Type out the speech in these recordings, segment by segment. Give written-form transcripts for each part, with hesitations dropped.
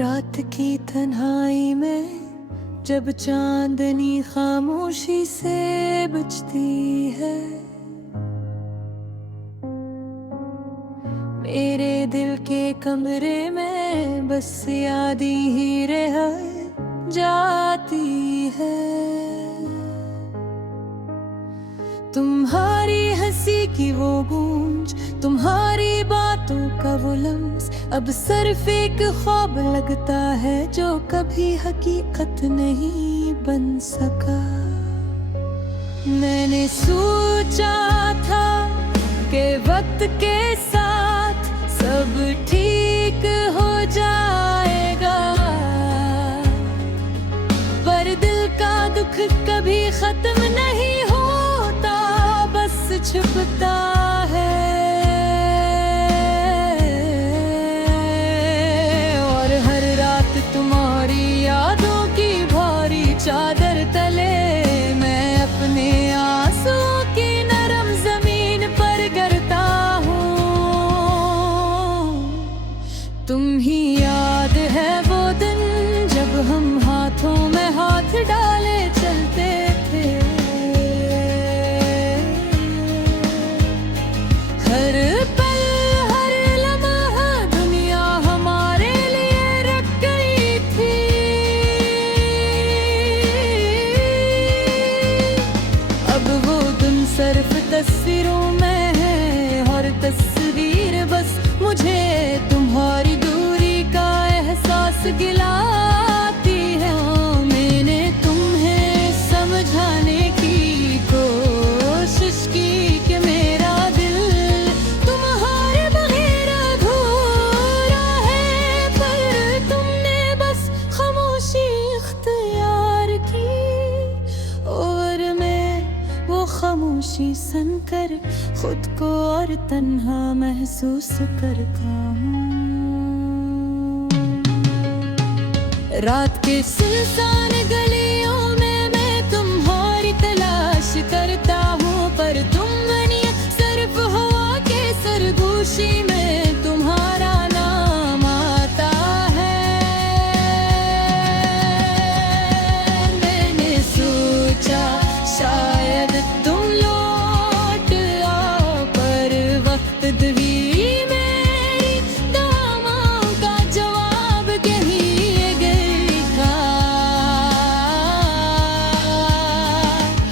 रात की तन्हाई में जब चांदनी खामोशी से बुझती है, मेरे दिल के कमरे में बस याद ही रह जाती है। तुम्हारी हंसी की वो गूंज, तुम्हारी बातों का वो लम्स अब सिर्फ एक ख्वाब लगता है जो कभी हकीकत नहीं बन सका। मैंने सोचा था कि वक्त के साथ सब ठीक हो जाएगा, पर दिल का दुख कभी खत्म नहीं होता, बस छुपता है। और हर रात तुम्हारी यादों की भारी चादर तले मैं अपने आंसुओं की नरम जमीन पर गिरता हूँ। तुम ही याद है वो दिन जब हम हाथों में हाथ डाले चलते थे, हर पल हर लम्हा दुनिया हमारे लिए रख गई थी। अब वो दिन सिर्फ तस्वीरों में है और तस्वीर बस मुझे तुम्हारी दूरी का एहसास गिलाती है। मैंने तुम्हें समझाने की कोशिश की कि मेरा दिल तुम्हारे बगैर अधूरा है, पर तुमने बस खामोशी इख्तियार की और मैं वो खामोशी सुनकर खुद को और तन्हा महसूस करता हूँ। रात के सुनसान गलियों में मैं तुम्हारी तलाश करता हूँ, पर तुम बनी सिर्फ हवा के सरगोशी में तुम्हारा नाम आता है। मैंने सोचा शायद तुम लौट आओ, पर वक्त भी मेरी दुआओं का जवाब कहीं गई था।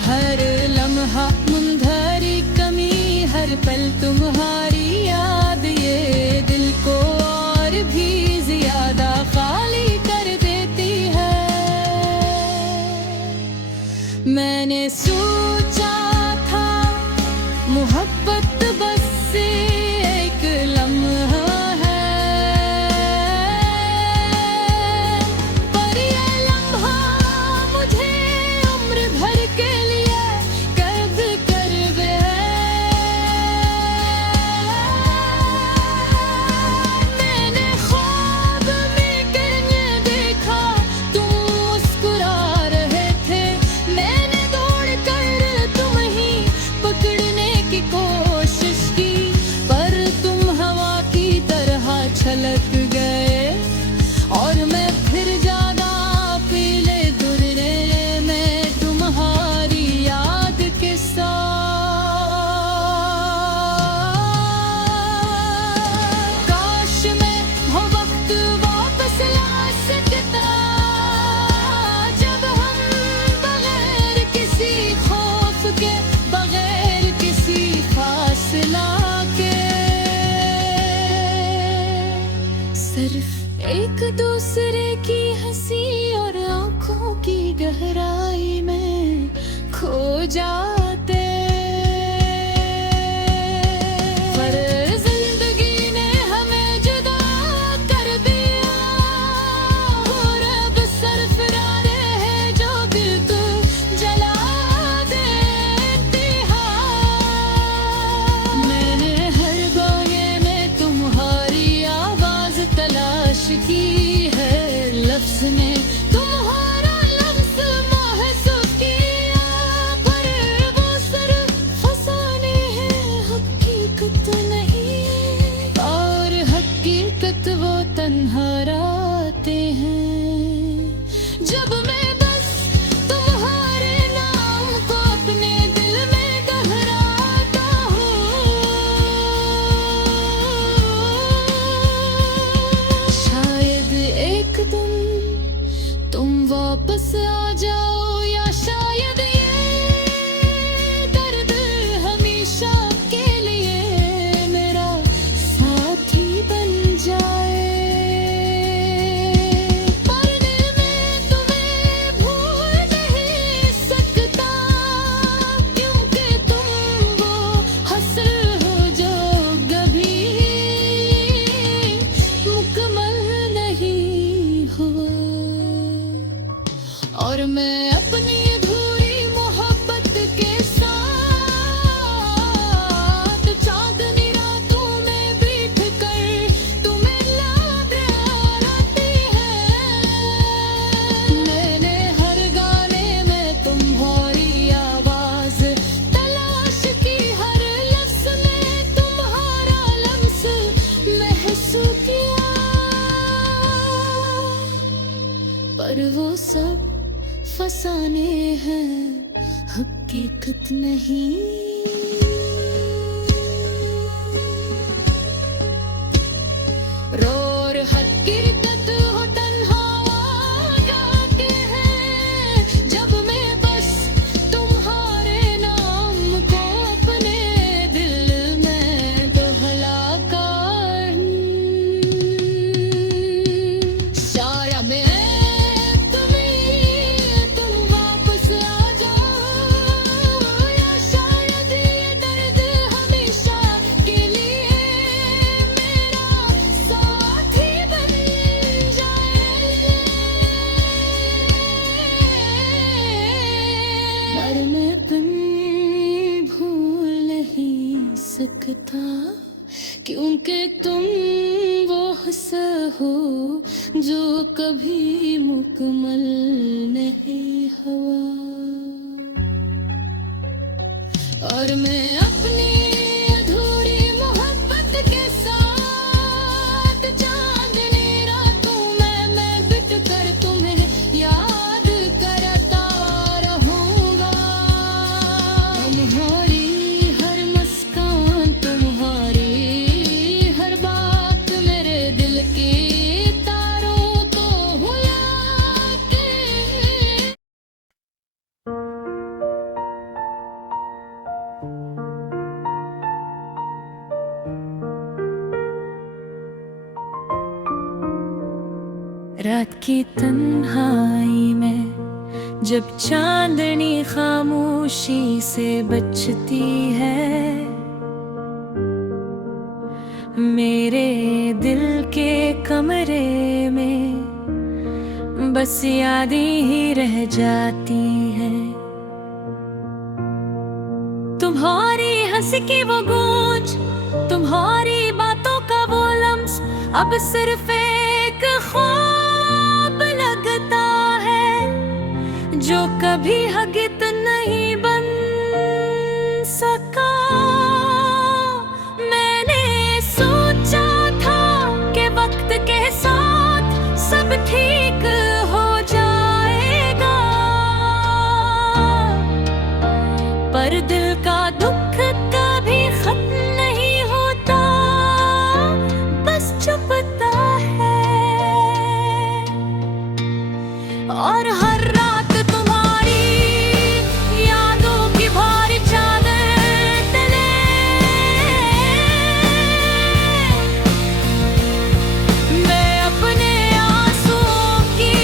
हर लम्हा मुंदरी कमी, हर पल तुम्हारी याद, ये दिल को और भी ज्यादा खाली कर देती है। मैंने सोचा था मोहब्बत बस एक लम्हा है, पर ये लम्हा मुझे उम्र भर के लिए कैद कर गया। मैंने ख्वाब में करने देखा तुम मुस्कुरा रहे थे, मैंने दौड़ कर तुम ही पकड़ने की कोशिश की, पर तुम हवा की तरह छलक गए और मैं फिर ज्यादा पीले दुर्रे में तुम्हारी याद के साथ। काश मैं वो वक्त वापस ला सकता जब हम बगैर किसी खौफ के, बगैर किसी फासला के, सिर्फ एक दूसरे की हंसी और आंखों की गहराई में खो जाते। पर जिंदगी ने हमें जुदा कर दिया और अब सरफरारे हैं जो दिल को जला दे इंतहा। मैंने हर गोये में तुम्हारी आवाज तलाश की है, लफ्ज में तुम्हारा लफ्ज महसूस किया, पर वो वापस आ जाओ या शायद ये दर्द हमेशा के लिए मेरा साथी बन जाए। मरने में तुम्हें भूल नहीं सकता, क्योंकि तुम वो हसल हो जो कभी मुकम्मल नहीं हुआ। और मैं अपनी अधूरी मोहब्बत के साथ चांदनी रातों में बैठ कर तुम्हें याद आती है। मैंने हर गाने में तुम्हारी आवाज तलाश की, हर लफ्ज में तुम्हारा लम्स महसूस किया। पर वो सब फसाने हैं, हकीकत नहीं। रोर हकीकत हो तन्हा गाते हैं, जब मैं बस तुम्हारे नाम को अपने दिल में दोहराकर शाया में सकता, क्योंकि तुम वो हंसा हो जो कभी मुकम्मल नहीं हुआ। और मैं अपनी अधूरी मोहब्बत के साथ चांदनी रातों में मैं बिट कर तुम्हें याद करता रहूंगा। तुम्हारी हर मुस्कान, तुम्हारी हर बात मेरे दिल के तारों को हिला के रात की तन्हाई में जब चांदनी खामोशी से बचती है, मेरे दिल के कमरे में बस यादें ही रह जाती हैं। तुम्हारी हंसी की वो गूंज, तुम्हारी बातों का वो लम्स अब सिर्फ एक ख्वाब लगता है, जो कभी हकीकत नहीं बन सका। मैंने सोचा था कि वक्त के साथ सब ठीक हो जाएगा, पर दिल का दुख कभी खत्म नहीं होता, बस चुपता है। और हर रात तुम्हारी यादों की भारी चादर तले मैं अपने आंसुओं की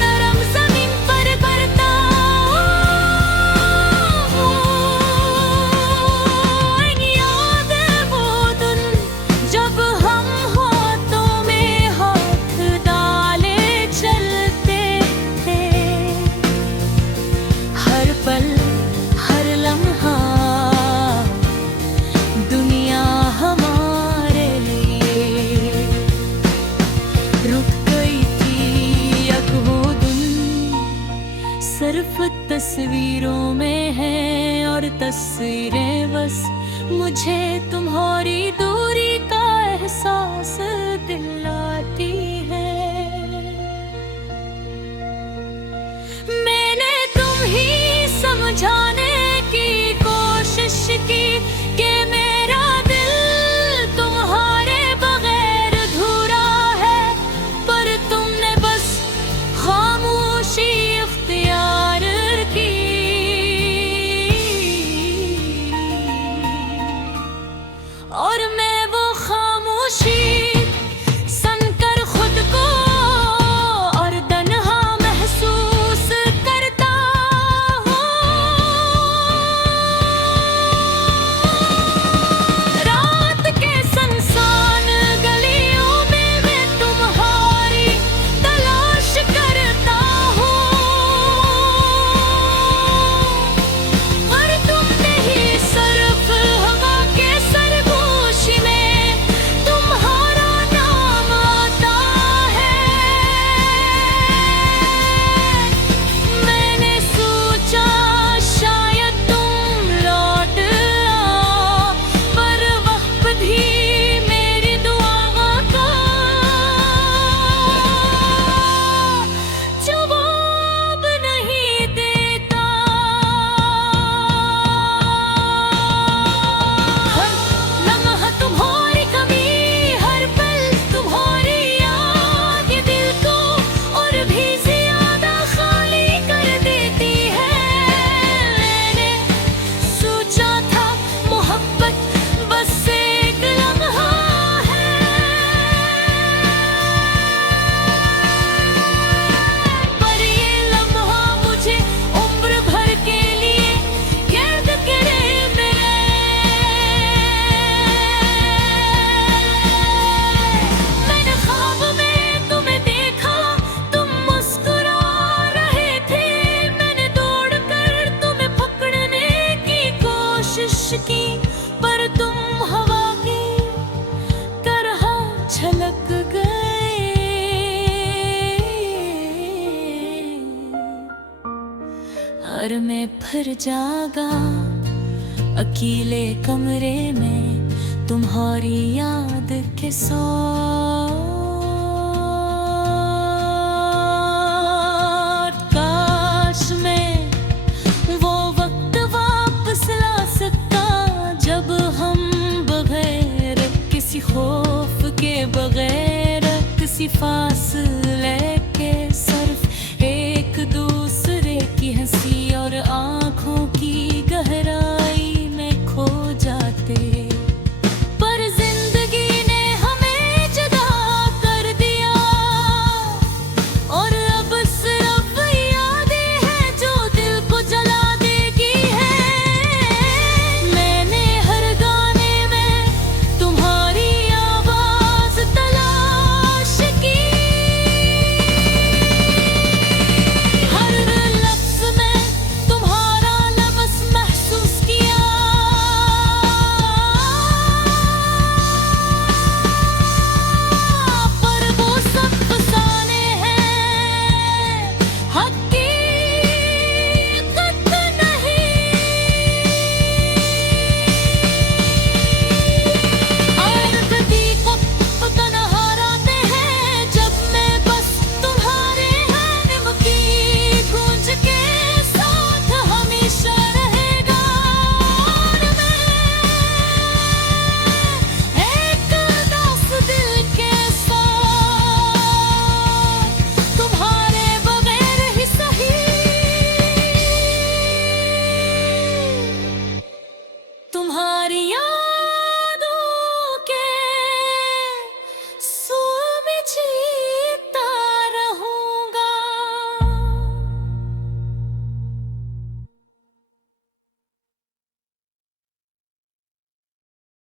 नरम जमीन पर करता हूँ। याद है वो दिन जब हम हाथों में हाथ डाले चलते थे, हर पल हर लम्हा दुनिया हमारे लिए रुक गई थी। अब वो दिन सिर्फ तस्वीरों में है, और तस्वीरें बस मुझे तुम्हारी दूरी का एहसास दिलाती है। मैंने तुम ही समझाने की कोशिश की कि मेरा दिल तुम्हारे बगैर अधूरा है, पर तुमने बस खामोशी पर मैं फिर जागा अकेले कमरे में तुम्हारी याद के साथ। काश मैं वो वक्त वापस ला सकता जब हम बगैर किसी खौफ के, बगैर किसी फासले के, सिर्फ एक दूसरे की हंसी और